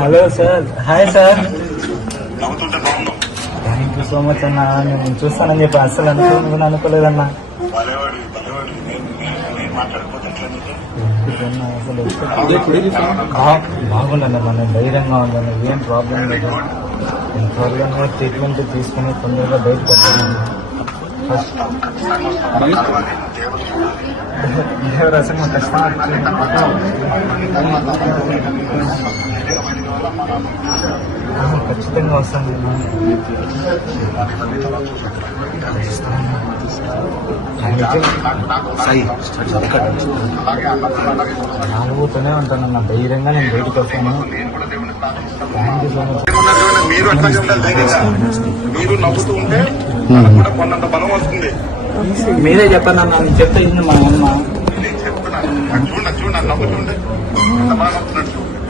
Hello sir, hi sir. Thank you so much అన్న. నేను చూస్తానని చెప్పి అసలు అనుకోలేదన్నా. బాగుండన్న, మన ధైర్యంగా ఉందన్న, ఏం ప్రాబ్లం లేదు. త్వరగా ట్రీట్మెంట్ తీసుకుని తొందరగా బయటకు వస్తాను. ఫస్ట్ దేవరాసంగా ఖచ్చితంగా వస్తాను. అనుభూతూనే ఉంటానన్న, ధైర్యంగా నేను బయటకు వస్తాను. Thank you so much. మీరు అట్లా చెప్తారు ధైర్యంగా, మీరు నవ్వుతూ ఉంటే కూడా కొన్నంత బలం వస్తుంది. మీరే చెప్పండి అన్న, చెప్తే మా అమ్మ. నేను చెప్తున్నాను, చూడండి నవ్వుతుంటే ఎంత బాగా నవ్వుతున్నట్టు.